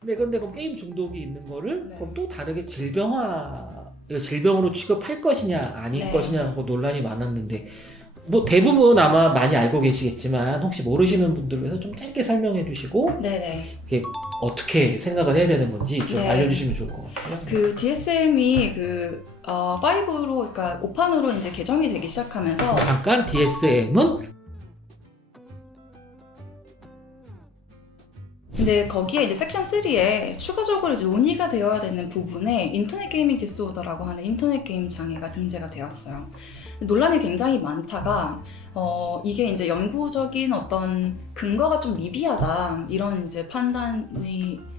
근데 그 게임 중독이 있는 거를 네. 그럼 또 다르게 질병으로 취급할 것이냐 아닐 네. 것이냐 뭐 논란이 많았는데 뭐 대부분 아마 많이 알고 계시겠지만 혹시 모르시는 분들을 위해서 좀 짧게 설명해 주시고 네네. 이게 어떻게 생각을 해야 되는 건지 좀 네. 알려주시면 좋을 것 같아요. 그 DSM이 5로, 그러니까 5판으로 이제 개정이 되기 시작하면서 잠깐 DSM은 근데 거기에 이제 섹션 3에 추가적으로 이제 논의가 되어야 되는 부분에 인터넷 게이밍 디스오더라고 하는 인터넷 게임 장애가 등재가 되었어요. 논란이 굉장히 많다가 이게 이제 영구적인 어떤 근거가 좀 미비하다 이런 이제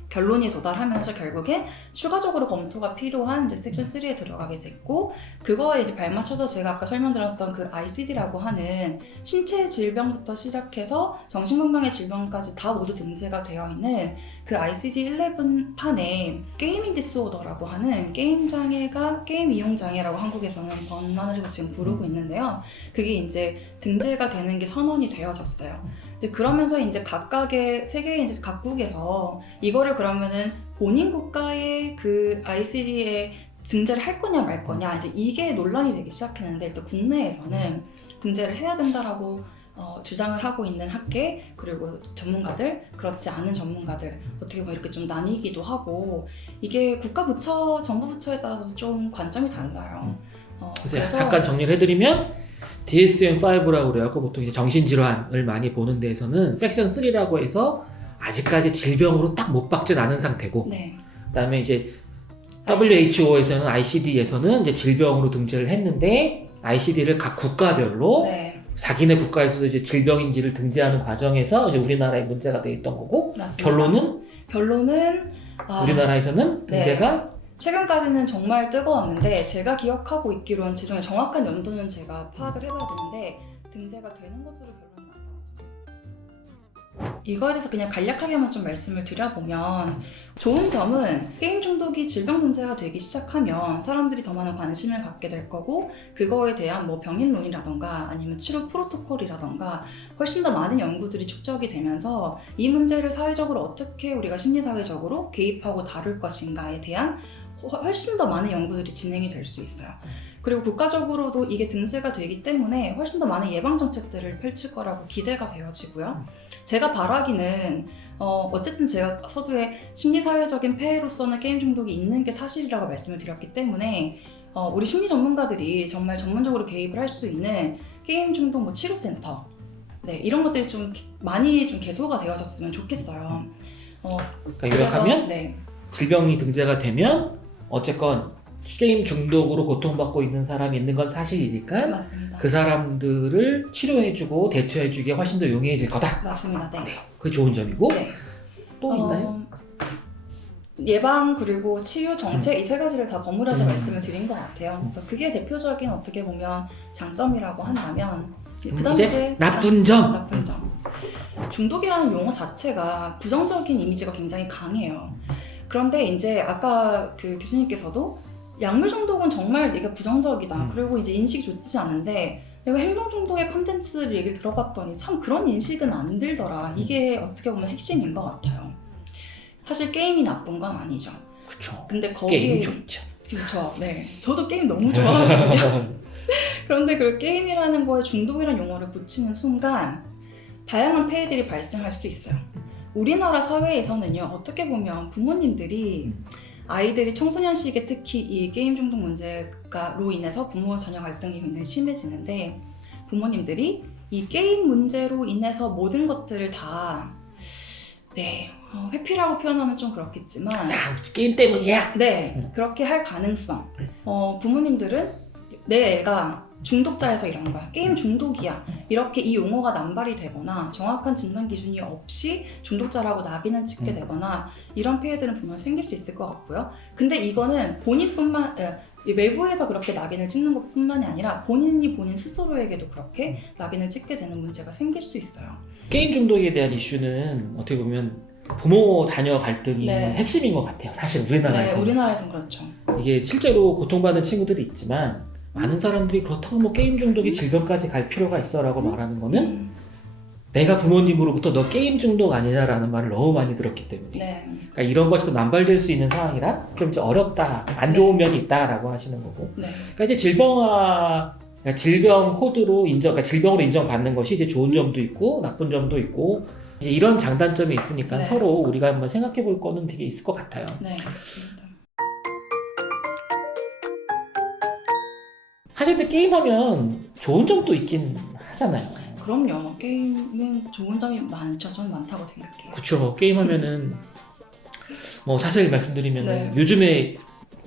결론이 도달하면서 결국에 추가적으로 검토가 필요한 이제 섹션 3에 들어가게 됐고, 그거에 이제 발맞춰서 제가 아까 설명드렸던 그 ICD라고 하는 신체 질병부터 시작해서 정신건강의 질병까지 다 모두 등재가 되어 있는 그 ICD-11 판에 게이밍 디스오더라고 하는 게임 장애가 게임 이용 장애라고 한국에서는 번안을 해서 지금 부르고 있는데요. 그게 이제 등재가 되는 게 선언이 되어졌어요. 이제 그러면서 이제 각각의 세계의 이제 각국에서 이거를 그러면은 본인 국가의 그 ICD에 등재를 할 거냐 말 거냐 이제 이게 논란이 되기 시작했는데, 일단 국내에서는 등재를 해야 된다라고 주장을 하고 있는 학계, 그리고 전문가들, 그렇지 않은 전문가들 어떻게 보면 이렇게 좀 나뉘기도 하고, 이게 국가 부처, 정부 부처에 따라서 좀 관점이 달라요. 그래서 잠깐 정리를 해드리면 DSM-5라고 그래갖고 보통 이제 정신질환을 많이 보는 데에서는 섹션 3라고 해서 아직까지 질병으로 딱 못 박진 않은 상태고, 네. 그다음에 이제 WHO에서는 ICD에서는 이제 질병으로 등재를 했는데 ICD를 각 국가별로 네. 자기네 국가에서도 이제 질병인지를 등재하는 과정에서 이제 우리나라에 문제가 돼 있던 거고, 맞습니다. 결론은 우리나라에서는 네. 등재가 최근까지는 정말 뜨거웠는데, 제가 기억하고 있기로는, 죄송해요, 정확한 연도는 제가 파악을 해봐야 되는데 등재가 되는 것으로 결론이 났다고 하죠. 이거에 대해서 그냥 간략하게만 좀 말씀을 드려보면, 좋은 점은 게임 중독이 질병 등재가 되기 시작하면 사람들이 더 많은 관심을 갖게 될 거고, 그거에 대한 뭐 병인론이라던가 아니면 치료 프로토콜이라던가 훨씬 더 많은 연구들이 축적이 되면서 이 문제를 사회적으로 어떻게 우리가 심리사회적으로 개입하고 다룰 것인가에 대한 훨씬 더 많은 연구들이 진행이 될 수 있어요. 그리고 국가적으로도 이게 등재가 되기 때문에 훨씬 더 많은 예방정책들을 펼칠 거라고 기대가 되어지고요. 제가 바라기는 어쨌든 제가 서두에 심리사회적인 폐해로서는 게임 중독이 있는 게 사실이라고 말씀을 드렸기 때문에 우리 심리 전문가들이 정말 전문적으로 개입을 할 수 있는 게임 중독 뭐 치료센터, 네, 이런 것들이 좀 많이 좀 개소가 되어졌으면 좋겠어요. 그러니까 요약하면 네. 질병이 등재가 되면 어쨌건 게임 중독으로 고통받고 있는 사람이 있는 건 사실이니까 맞습니다. 그 사람들을 치료해주고 대처해주기에 훨씬 더 용이해질 거다. 맞습니다. 네. 그게 좋은 점이고, 네. 또 있나요? 예방 그리고 치유 정책 이 세 가지를 다 버무려서 말씀을 드린 것 같아요. 그래서 그게 대표적인 어떻게 보면 장점이라고 한다면, 그다음 이제 나쁜 점. 나쁜 점. 중독이라는 용어 자체가 부정적인 이미지가 굉장히 강해요. 그런데 이제 아까 그 교수님께서도 약물 중독은 정말 이게 부정적이다. 그리고 이제 인식이 좋지 않은데, 내가 행동 중독의 컨텐츠를 얘기를 들어봤더니 참 그런 인식은 안 들더라. 이게 어떻게 보면 핵심인 것 같아요. 사실 게임이 나쁜 건 아니죠. 그쵸. 근데 거기에 게임 좋죠. 그렇죠. 네. 저도 게임 너무 좋아하거든요. 그런데 그 게임이라는 거에 중독이라는 용어를 붙이는 순간 다양한 폐해들이 발생할 수 있어요. 우리나라 사회에서는요, 어떻게 보면 부모님들이 아이들이 청소년 시기에 특히 이 게임 중독 문제로 인해서 부모 자녀 갈등이 굉장히 심해지는데, 부모님들이 이 게임 문제로 인해서 모든 것들을 다 회피라고 표현하면 좀 그렇겠지만 게임 때문이야. 네, 그렇게 할 가능성. 부모님들은 내 애가 중독자에서 이런 거야, 게임 중독이야, 이렇게 이 용어가 남발이 되거나 정확한 진단 기준이 없이 중독자라고 낙인을 찍게 되거나 이런 피해들은 분명 생길 수 있을 것 같고요. 근데 이거는 외부에서 그렇게 낙인을 찍는 것뿐만이 아니라 본인이 본인 스스로에게도 그렇게 낙인을 찍게 되는 문제가 생길 수 있어요. 게임 중독에 대한 이슈는 어떻게 보면 부모 자녀 갈등이 네. 핵심인 것 같아요. 사실 우리나라에서. 네, 우리나라에서는 그렇죠. 이게 실제로 고통받는 친구들이 있지만 많은 사람들이 그렇다고 뭐 게임 중독이 질병까지 갈 필요가 있어라고 말하는 거는 내가 부모님으로부터 너 게임 중독 아니냐라는 말을 너무 많이 들었기 때문에 네. 그러니까 이런 것이 또 남발될 수 있는 상황이라 좀 이제 어렵다, 안 좋은 면이 있다라고 하시는 거고. 네. 그러니까 이제 그러니까 질병 코드로 그러니까 질병으로 인정받는 것이 이제 좋은 점도 있고 나쁜 점도 있고 이제 이런 장단점이 있으니까 네. 서로 우리가 한번 생각해 볼 거는 되게 있을 것 같아요. 네, 그렇습니다. 사실 근데 게임하면 좋은 점도 있긴 하잖아요. 그럼요. 게임은 좋은 점이 많죠. 저는 많다고 생각해요. 그쵸. 게임하면은 뭐 사실 말씀드리면 네. 요즘에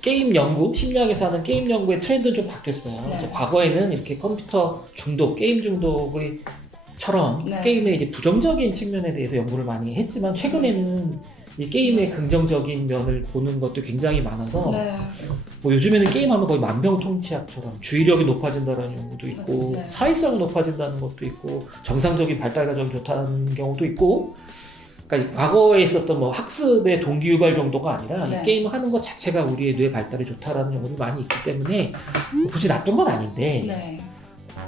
게임 연구, 심리학에서 하는 게임 연구의 트렌드는 좀 바뀌었어요. 네. 이제 과거에는 이렇게 컴퓨터 중독, 게임 중독처럼 네. 게임의 이제 부정적인 측면에 대해서 연구를 많이 했지만 최근에는 이 게임의 긍정적인 면을 보는 것도 굉장히 많아서 네. 뭐 요즘에는 게임하면 거의 만병통치약처럼 주의력이 높아진다는 연구도 있고 맞습니다. 사회성이 높아진다는 것도 있고 정상적인 발달 과정이 좋다는 경우도 있고 그러니까 과거에 있었던 뭐 학습의 동기유발 정도가 아니라 네. 이 게임을 하는 것 자체가 우리의 뇌 발달에 좋다라는 연구도 많이 있기 때문에 굳이 나쁜 건 아닌데 네.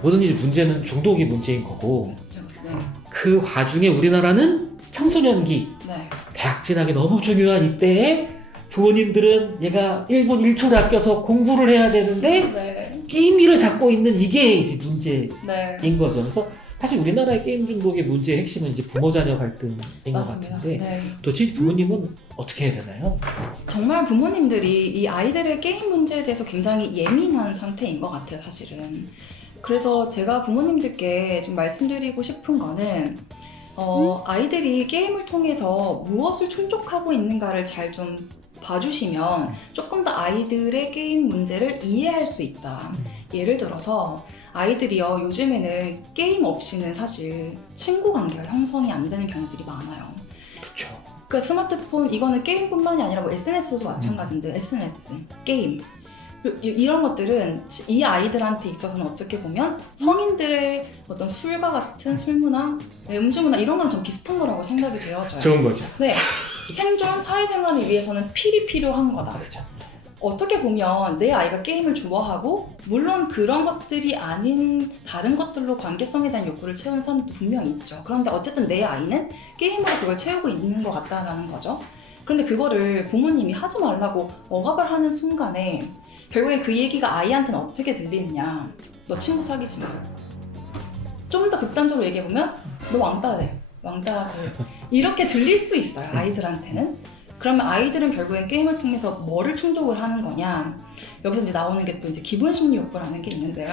뭐든지 문제는 중독이 문제인 거고 네. 그 와중에 우리나라는 청소년기 네. 대학 진학이 너무 중요한 이때에 부모님들은 얘가 1분 1초를 아껴서 공부를 해야 되는데 네. 게임기를 잡고 있는 이게 이제 문제인 네. 거죠. 그래서 사실 우리나라의 게임 중독의 문제의 핵심은 이제 부모 자녀 갈등인 것 맞습니다. 같은데 네. 도대체 부모님은 어떻게 해야 되나요? 정말 부모님들이 이 아이들의 게임 문제에 대해서 굉장히 예민한 상태인 것 같아요, 사실은. 그래서 제가 부모님들께 좀 말씀드리고 싶은 거는 아이들이 게임을 통해서 무엇을 충족하고 있는가를 잘 좀 봐주시면 조금 더 아이들의 게임 문제를 이해할 수 있다. 예를 들어서 아이들이요, 요즘에는 게임 없이는 사실 친구 관계가 형성이 안 되는 경우들이 많아요. 그렇죠. 그 스마트폰, 이거는 게임뿐만이 아니라 뭐 SNS도 마찬가지인데 SNS, 게임 이런 것들은 이 아이들한테 있어서는 어떻게 보면 성인들의 어떤 술과 같은 술문화, 음주문화 이런 거랑 좀 비슷한 거라고 생각이 되어져요. 좋은 거죠. 네, 생존, 사회생활을 위해서는 필히 필요한 거다. 그렇죠. 어떻게 보면 내 아이가 게임을 좋아하고 물론 그런 것들이 아닌 다른 것들로 관계성에 대한 욕구를 채우는 사람도 분명히 있죠. 그런데 어쨌든 내 아이는 게임으로 그걸 채우고 있는 것 같다라는 거죠. 그런데 그거를 부모님이 하지 말라고 억압을 하는 순간에 결국에 그 얘기가 아이한테는 어떻게 들리느냐. 너 친구 사귀지 마. 좀 더 극단적으로 얘기해보면 너 왕따가 돼. 왕따가 돼. 이렇게 들릴 수 있어요. 아이들한테는. 그러면 아이들은 결국엔 게임을 통해서 뭐를 충족을 하는 거냐. 여기서 이제 나오는 게 또 이제 기본 심리 욕구라는 게 있는데요.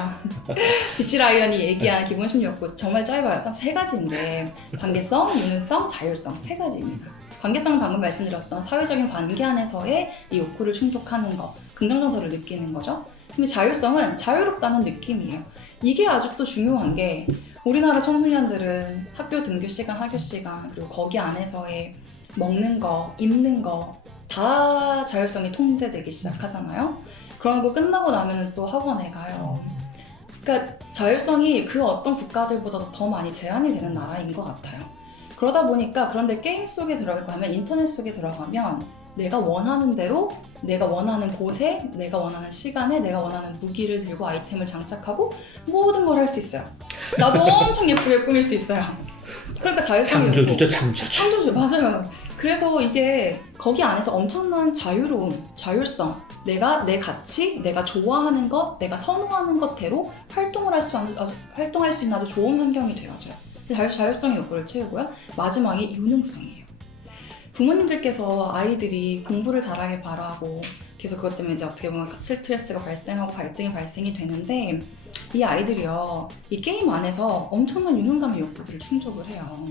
DC 라이언이 얘기한 기본 심리 욕구 정말 짧아요. 한 3가지인데 관계성, 유능성, 자율성 3가지입니다. 관계성은 방금 말씀드렸던 사회적인 관계 안에서의 이 욕구를 충족하는 것, 긍정정서를 느끼는 거죠. 근데 자율성은 자유롭다는 느낌이에요. 이게 아주 또 중요한 게 우리나라 청소년들은 학교 등교 시간, 학교 시간, 그리고 거기 안에서의 먹는 거, 입는 거 다 자율성이 통제되기 시작하잖아요. 그런 거 끝나고 나면 또 학원에 가요. 그러니까 자율성이 그 어떤 국가들보다도 더 많이 제한이 되는 나라인 것 같아요. 그러다 보니까 그런데 게임 속에 들어가면 인터넷 속에 들어가면 내가 원하는 대로 내가 원하는 곳에 내가 원하는 시간에 내가 원하는 무기를 들고 아이템을 장착하고 모든 걸 할 수 있어요. 나도 엄청 예쁘게 꾸밀 수 있어요. 그러니까 자율성이 창조주죠, 창조주. 창조주 맞아요. 그래서 이게 거기 안에서 엄청난 자유로움, 자율성, 내가 내 가치, 내가 좋아하는 것, 내가 선호하는 것대로 활동할 수 있는 아주 좋은 환경이 되어져요. 자율성의 욕구를 채우고요. 마지막이 유능성이에요. 부모님들께서 아이들이 공부를 잘하길 바라고 계속 그것 때문에 이제 어떻게 보면 스트레스가 발생하고 갈등이 발생이 되는데 이 아이들이요, 이 게임 안에서 엄청난 유능감의 욕구들을 충족을 해요.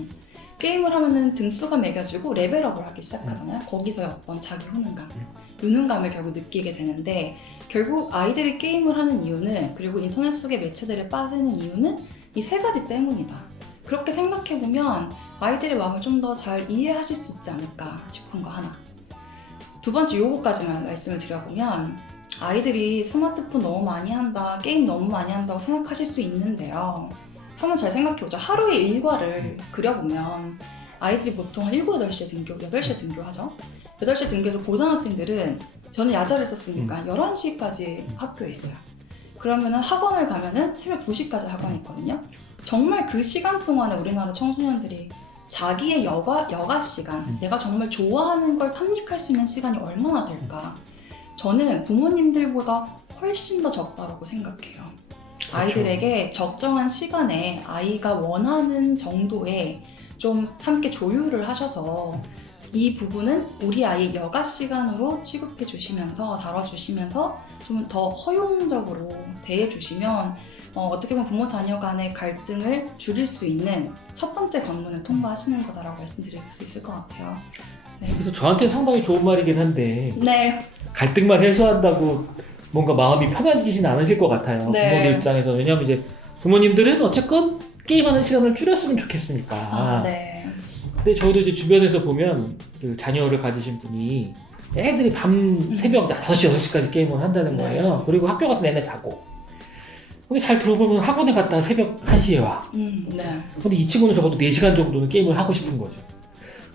게임을 하면은 등수가 매겨지고 레벨업을 하기 시작하잖아요. 거기서의 어떤 자기 효능감, 유능감을 결국 느끼게 되는데 결국 아이들이 게임을 하는 이유는 그리고 인터넷 속의 매체들에 빠지는 이유는 이 3가지 때문이다. 그렇게 생각해보면 아이들의 마음을 좀 더 잘 이해하실 수 있지 않을까 싶은 거 하나. 2번째 요거까지만 말씀을 드려보면 아이들이 스마트폰 너무 많이 한다, 게임 너무 많이 한다고 생각하실 수 있는데요. 한번 잘 생각해보죠. 하루의 일과를 그려보면 아이들이 보통 한 7, 8시에 등교, 8시에 등교하죠. 8시에 등교해서 고등학생들은 저는 야자를 썼으니까 11시까지 학교에 있어요. 그러면은 학원을 가면은 새벽 2시까지 학원이 있거든요. 정말 그 시간 동안에 우리나라 청소년들이 자기의 여가 시간, 내가 정말 좋아하는 걸 탐닉할 수 있는 시간이 얼마나 될까? 저는 부모님들보다 훨씬 더 적다라고 생각해요. 그렇죠. 아이들에게 적정한 시간에 아이가 원하는 정도의 좀 함께 조율을 하셔서 이 부분은 우리 아이의 여가 시간으로 취급해 주시면서 다뤄주시면서 좀 더 허용적으로 대해 주시면 어떻게 보면 부모 자녀 간의 갈등을 줄일 수 있는 첫 번째 관문을 통과하시는 거다라고 말씀드릴 수 있을 것 같아요. 그래서 저한테 상당히 좋은 말이긴 한데 네. 갈등만 해소한다고 뭔가 마음이 편해지진 않으실 것 같아요. 네. 부모들 입장에서. 왜냐하면 이제 부모님들은 어쨌건 게임하는 시간을 줄였으면 좋겠으니까. 네. 근데 저도 이제 주변에서 보면 그 자녀를 가지신 분이 애들이 밤 새벽 5시, 6시까지 게임을 한다는 거예요. 그리고 학교 가서 내내 자고. 근데 잘 들어보면 학원에 갔다가 새벽 1시에 와. 네. 근데 이 친구는 적어도 4시간 정도는 게임을 하고 싶은 거죠.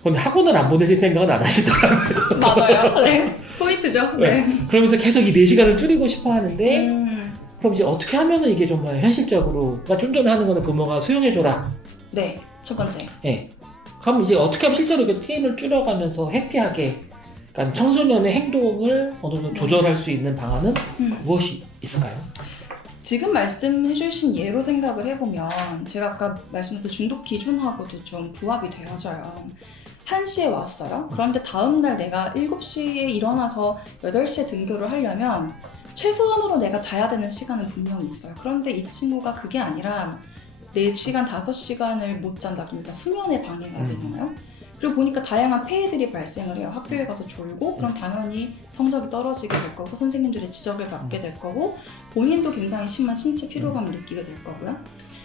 근데 학원을 안 보내실 생각은 안 하시더라고요. 맞아요. 네. 포인트죠. 네. 그러면서 계속 이 4시간을 줄이고 싶어 하는데 음. 그럼 이제 어떻게 하면은 이게 정말 현실적으로, 그러니까 좀 전에 하는 거는 부모가 수용해줘라. 네. 첫 번째. 예. 그럼 이제 어떻게 하면 실제로 이게 게임을 줄여가면서 해피하게, 그러니까 청소년의 행동을 어느 정도 조절할 수 있는 방안은 무엇이 있을까요? 지금 말씀해주신 예로 생각을 해보면 제가 아까 말씀드렸던 중독 기준하고도 좀 부합이 되어져요. 1시에 왔어요. 그런데 다음날 내가 7시에 일어나서 8시에 등교를 하려면 최소한으로 내가 자야 되는 시간은 분명히 있어요. 그런데 이 친구가 그게 아니라 4시간, 5시간을 못 잔다. 그러니까 수면에 방해가 되잖아요. 그리고 보니까 다양한 폐해들이 발생을 해요. 학교에 가서 졸고 그럼 당연히 성적이 떨어지게 될 거고 선생님들의 지적을 받게 될 거고 본인도 굉장히 심한 신체 피로감을 느끼게 될 거고요.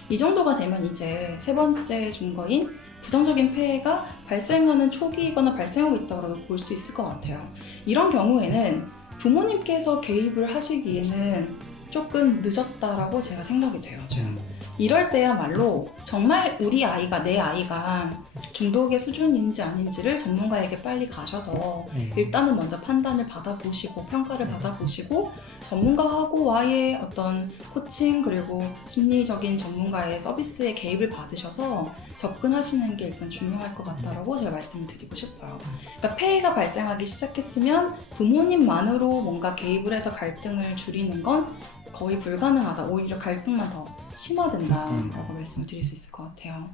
이 정도가 되면 이제 세 번째 준거인 부정적인 폐해가 발생하는 초기이거나 발생하고 있다고 볼 수 있을 것 같아요. 이런 경우에는 부모님께서 개입을 하시기에는 조금 늦었다라고 제가 생각이 되어져요. 이럴 때야말로 정말 우리 아이가, 내 아이가 중독의 수준인지 아닌지를 전문가에게 빨리 가셔서 일단은 먼저 판단을 받아보시고 평가를 받아보시고 전문가하고와의 어떤 코칭 그리고 심리적인 전문가의 서비스에 개입을 받으셔서 접근하시는 게 일단 중요할 것 같다라고 제가 말씀을 드리고 싶어요. 그러니까 폐해가 발생하기 시작했으면 부모님만으로 뭔가 개입을 해서 갈등을 줄이는 건 거의 불가능하다. 오히려 갈등만 더 심화된다라고 말씀을 드릴 수 있을 것 같아요.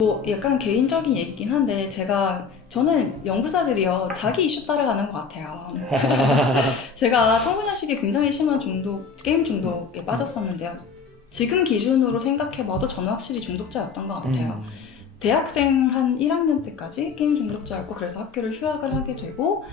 뭐 약간 개인적인 얘기긴 한데 저는 연구자들이요 자기 이슈 따라가는 것 같아요. 제가 청소년 시기에 굉장히 심한 게임 중독에 빠졌었는데요. 지금 기준으로 생각해봐도 저는 확실히 중독자였던 것 같아요. 대학생 한 1학년 때까지 게임 중독자였고 그래서 학교를 휴학을 하게 되고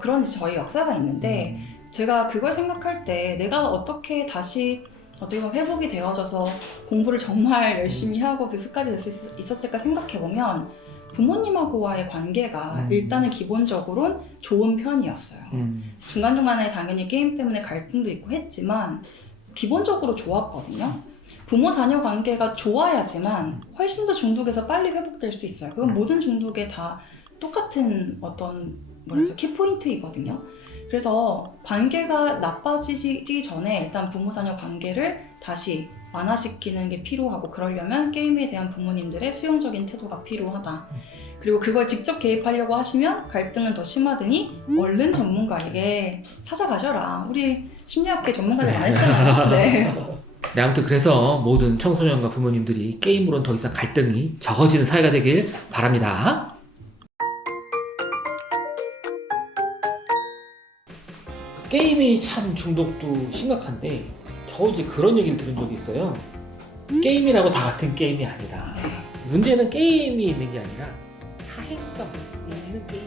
그런 저희 역사가 있는데 제가 그걸 생각할 때 내가 어떻게 다시 어떻게 보면 회복이 되어져서 공부를 정말 열심히 하고 교수까지 될 수 있었을까 생각해보면 부모님하고와의 관계가 일단은 기본적으로는 좋은 편이었어요. 중간중간에 당연히 게임 때문에 갈등도 있고 했지만 기본적으로 좋았거든요. 부모 자녀 관계가 좋아야지만 훨씬 더 중독에서 빨리 회복될 수 있어요. 그건 모든 중독에 다 똑같은 어떤 키포인트이거든요. 그래서 관계가 나빠지기 전에 일단 부모 자녀 관계를 다시 완화시키는 게 필요하고 그러려면 게임에 대한 부모님들의 수용적인 태도가 필요하다. 그리고 그걸 직접 개입하려고 하시면 갈등은 더 심하더니 얼른 전문가에게 찾아가셔라. 우리 심리학계 전문가들 많으시잖아요. 네. 네, 아무튼 그래서 모든 청소년과 부모님들이 게임으로는 더 이상 갈등이 적어지는 사회가 되길 바랍니다. 게임이 참 중독도 심각한데 저 이제 그런 얘기를 들은 적이 있어요. 게임이라고 다 같은 게임이 아니다. 문제는 게임이 있는 게 아니라 사행성 있는 게임.